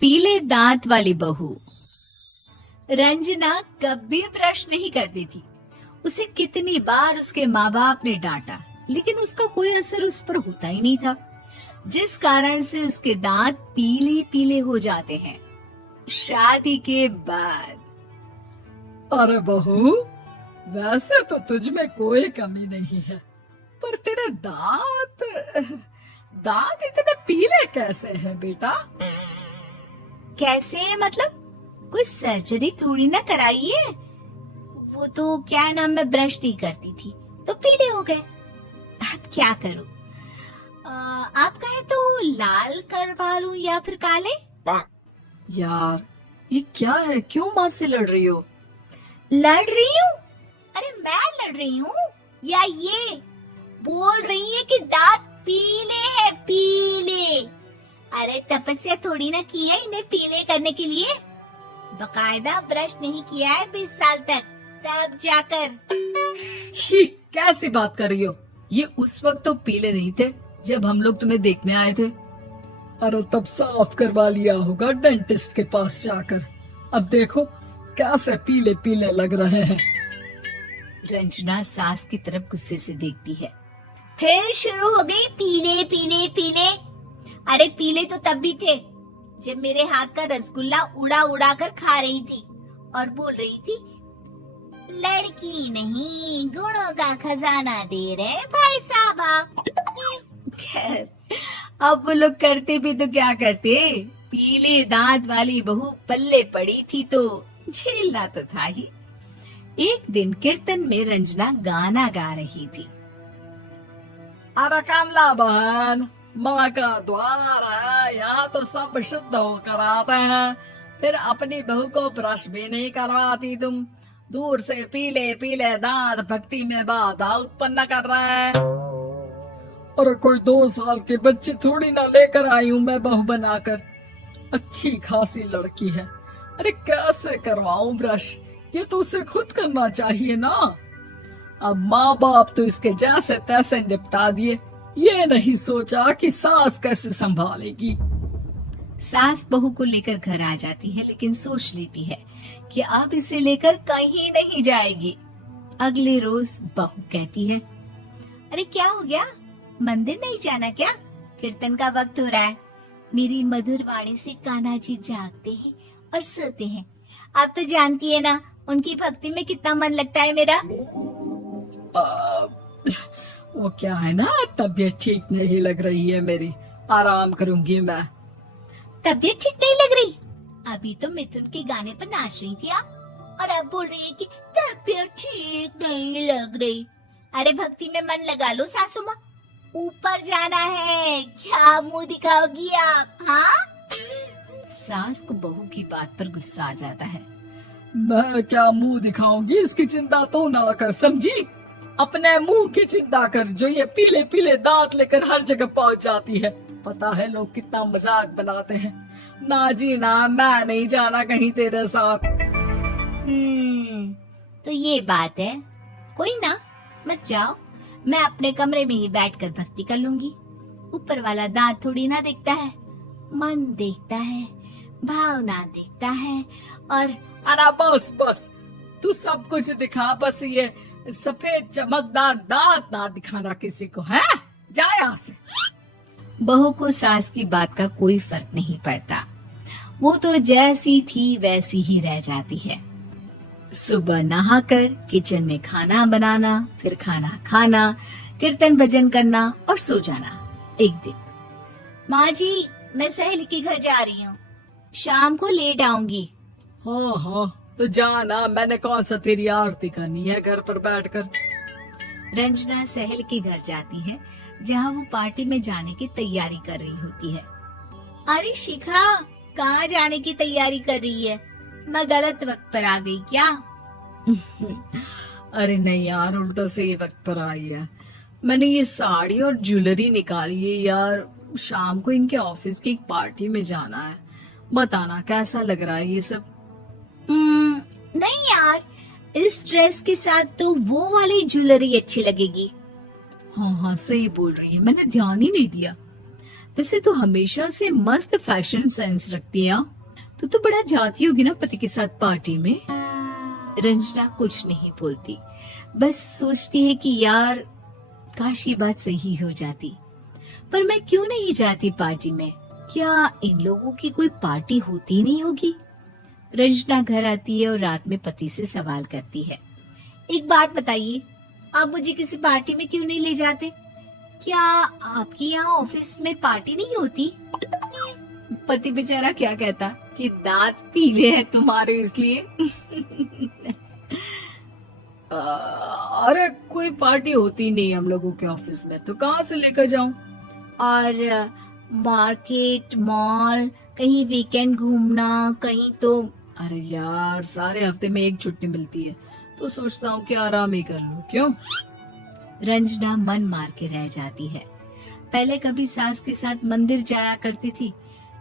पीले दांत वाली बहू। रंजना कभी ब्रश नहीं करती थी। उसे कितनी बार उसके माँ बाप ने डांटा, लेकिन उसका कोई असर उस पर होता ही नहीं था, जिस कारण से उसके दांत पीले पीले हो जाते हैं। शादी के बाद अरे बहू, वैसे तो तुझ में कोई कमी नहीं है, पर तेरे दांत दांत इतने पीले कैसे हैं बेटा? कैसे मतलब? कोई सर्जरी थोड़ी ना कराई है। वो तो क्या नाम, मैं ब्रश नहीं करती थी तो पीले हो गए। अब क्या करूं? आप कहे तो लाल करवा लूं या फिर काले? यार ये क्या है, क्यों माँ से लड़ रही हो? लड़ रही हूँ? अरे मैं लड़ रही हूँ या ये बोल रही है कि दांत पीले हैं, पीले। अरे तपस्या थोड़ी ना की है इन्हें पीले करने के लिए। बकायदा ब्रश नहीं किया है 20 साल तक, तब जाकर। छी, कैसी बात कर रही हो? ये उस वक्त तो पीले नहीं थे जब हम लोग तुम्हें देखने आए थे। अरे तब साफ करवा लिया होगा डेंटिस्ट के पास जाकर। अब देखो कैसे पीले पीले लग रहे हैं। रंजना सास की तरफ गुस्से से देखती है। फिर शुरू हो गई पीले पीले पीले। अरे पीले तो तब भी थे जब मेरे हाथ का रसगुल्ला उड़ा उड़ा कर खा रही थी और बोल रही थी, लड़की नहीं गुणों का खजाना दे रहे भाई साहब आप। खैर, अब वो लोग करते भी तो क्या करते, पीले दांत वाली बहू पल्ले पड़ी थी तो झेलना तो था ही। एक दिन कीर्तन में रंजना गाना गा रही थी। अरे कमला बहन, माँ का द्वार है, यहाँ तो सब शुद्ध होकर आते हैं, फिर अपनी बहू को ब्रश भी नहीं करवाती तुम। दूर से पीले पीले दांत भक्ति में बाधा उत्पन्न कर रहे हैं। अरे कोई 2 साल के बच्चे थोड़ी ना लेकर आई हूँ मैं बहू बनाकर। अच्छी खासी लड़की है, अरे कैसे करवाऊं ब्रश? ये तो उसे खुद करना चाहिए ना। अब माँ बाप तो इसके जैसे तैसे निपटा दिए, ये नहीं सोचा कि सास कैसे संभालेगी। सास बहू को लेकर घर आ जाती है, लेकिन सोच लेती है कि अब इसे लेकर कहीं नहीं जाएगी। अगले रोज बहू कहती है, अरे क्या हो गया, मंदिर नहीं जाना क्या? कीर्तन का वक्त हो रहा है। मेरी मधुर वाणी से कान्हा जी जागते हैं और सोते हैं। आप तो जानती है ना उनकी भक्ति में कितना मन लगता है मेरा। वो क्या है ना, तबीयत ठीक नहीं लग रही है मेरी, आराम करूंगी मैं। तबीयत ठीक नहीं लग रही? अभी तो मिथुन के गाने पर नाच रही थी आप, और अब बोल रही है कि तबीयत ठीक नहीं लग रही। अरे भक्ति में मन लगा लो सासू माँ, ऊपर जाना है, क्या मुंह दिखाओगी आप? हाँ? सास को बहू की बात पर गुस्सा आ जाता है। मैं क्या मुंह दिखाऊंगी, इसकी चिंता तो ना कर, समझी? अपने मुंह की चिंता कर, जो ये पीले पीले दांत लेकर हर जगह पहुंच जाती है। पता है लोग कितना मजाक बनाते हैं। ना जी ना, मैं नहीं जाना कहीं तेरे साथ। तो ये बात है। कोई ना, मत जाओ, मैं अपने कमरे में ही बैठकर भक्ति कर लूंगी। ऊपर वाला दांत थोड़ी ना देखता है, मन देखता है, भावना देखता है। और अरे बस बस, तू सब कुछ दिखा, बस ये सफेद चमकदार दांत ना दिखाना किसी को, है? जा यहाँ से। बहू को सास की बात का कोई फर्क नहीं पड़ता। वो तो जैसी थी वैसी ही रह जाती है। सुबह नहाकर किचन में खाना बनाना, फिर खाना खाना, कीर्तन भजन करना और सो जाना। एक दिन, माँ जी मैं सहेली के घर जा रही हूँ, शाम को लेट आऊंगी। हाँ हाँ, तो जाना, मैंने कौन सा तेरी आरती करनी है घर पर बैठकर। रंजना सहेली के घर जाती है, जहाँ वो पार्टी में जाने की तैयारी कर रही होती है। अरे शिखा, कहाँ जाने की तैयारी कर रही है? मैं गलत वक्त पर आ गई क्या? अरे नहीं यार, उल्टा सही वक्त पर आई है। मैंने ये साड़ी और ज्वेलरी निकाली है यार, शाम को इनके ऑफिस की एक पार्टी में जाना है। बताना कैसा लग रहा है ये सब? नहीं यार, इस ड्रेस के साथ तो वो वाली ज्वेलरी अच्छी लगेगी। हाँ हाँ, सही बोल रही है, मैंने ध्यान ही नहीं दिया। वैसे तो हमेशा से मस्त फैशन सेंस रखती है। तो बड़ा जाती होगी ना पति के साथ पार्टी में। रंजना कुछ नहीं बोलती, बस सोचती है कि यार काश ये बात सही हो जाती। पर मैं क्यों नहीं जाती पार्टी में? क्या इन लोगों की कोई पार्टी होती नहीं होगी? रंजना घर आती है और रात में पति से सवाल करती है, एक बात बताइए, आप मुझे किसी पार्टी में क्यों नहीं ले जाते? क्या आपके यहाँ ऑफिस में पार्टी नहीं होती? पति बेचारा क्या कहता कि दांत पीले हैं तुम्हारे इसलिए। अरे कोई पार्टी होती नहीं हम लोगों के ऑफिस में, तो कहाँ से लेकर जाऊं? और मार्केट, मॉल, कहीं वीकेंड घूमना, कहीं तो। अरे यार सारे हफ्ते में एक छुट्टी मिलती है, तो सोचता हूँ कि आराम ही कर लूं। क्यों? रंजना मन मार के रह जाती है। पहले कभी सास के साथ मंदिर जाया करती थी,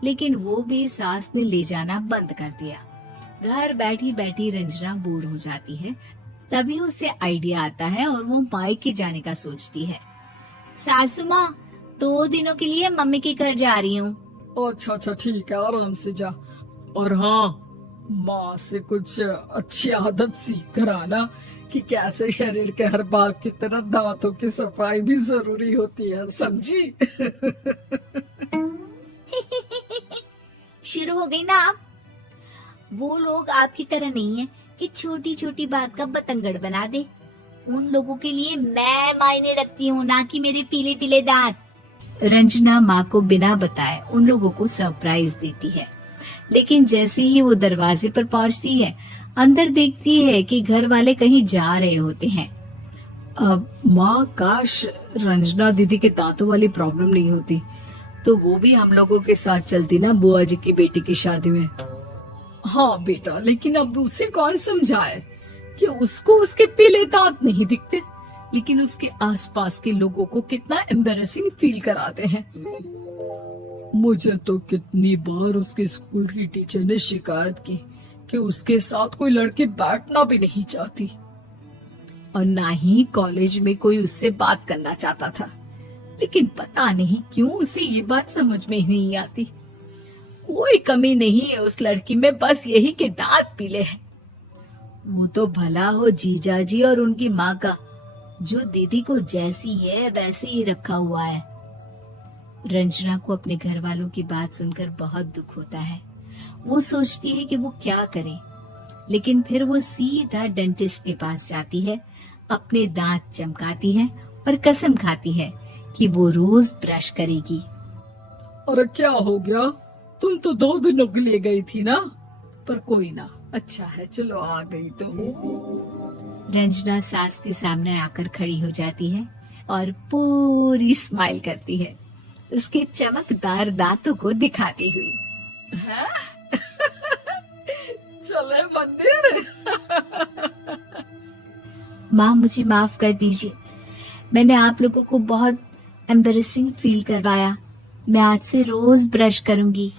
लेकिन वो भी सास ने ले जाना बंद कर दिया। घर बैठी बैठी रंजना बोर हो जाती है। तभी उसे आइडिया आता है और वो मायके जाने का सोचती है। सासू माँ, 2 दिनों के लिए मम्मी के घर जा रही हूँ। अच्छा अच्छा ठीक है, आराम से जा। और हाँ, माँ से कुछ अच्छी आदत सीख कर आना कि कैसे शरीर के हर भाग की तरह दांतों की सफाई भी जरूरी होती है, समझी? शुरू हो गई ना आप? वो लोग आपकी तरह नहीं है कि छोटी छोटी बात का बतंगड़ बना दे। उन लोगों के लिए मैं मायने रखती हूँ, ना कि मेरे पीले पीले दांत। रंजना माँ को बिना बताए उन लोगों को सरप्राइज देती है, लेकिन जैसे ही वो दरवाजे पर पहुंचती है, अंदर देखती है कि घर वाले कहीं जा रहे होते हैं। अब माँ, काश रंजना दीदी के दांतों वाली प्रॉब्लम नहीं होती, तो वो भी हम लोगों के साथ चलती ना बुआ जी की बेटी की शादी में। हाँ बेटा, लेकिन अब उसे कौन समझाए कि उसको उसके पीले दांत नहीं दिखते, लेकिन उसके आसपास के लोगों को कितना एम्बैरेसिंग फील कराते हैं। मुझे तो कितनी बार उसके स्कूल की टीचर ने शिकायत की कि उसके साथ कोई लड़की बैठना भी नहीं चाहती, और ना ही कॉलेज में कोई उससे बात करना चाहता था। लेकिन पता नहीं क्यों उसे ये बात समझ में ही नहीं आती। कोई कमी नहीं है उस लड़की में, बस यही कि दांत पीले हैं। वो तो भला हो जीजा जी और उनकी माँ का, जो दीदी को जैसी है वैसे ही रखा हुआ है। रंजना को अपने घर वालों की बात सुनकर बहुत दुख होता है। वो सोचती है कि वो क्या करे, लेकिन फिर वो सीधा डेंटिस्ट के पास जाती है, अपने दांत चमकाती है और कसम खाती है कि वो रोज ब्रश करेगी। अरे क्या हो गया? तुम तो 2 दिनों के लिए गई थी ना। पर कोई ना, अच्छा है, चलो आ गई तो। रंजना सास के सामने आकर खड़ी हो जाती है और पूरी स्माइल करती है, उसके चमकदार दांतों को दिखाती हुई। चले मंदिर। माँ, मुझे माफ कर दीजिए, मैंने आप लोगों को बहुत एम्बैरेसिंग फील करवाया। मैं आज से रोज ब्रश करूंगी।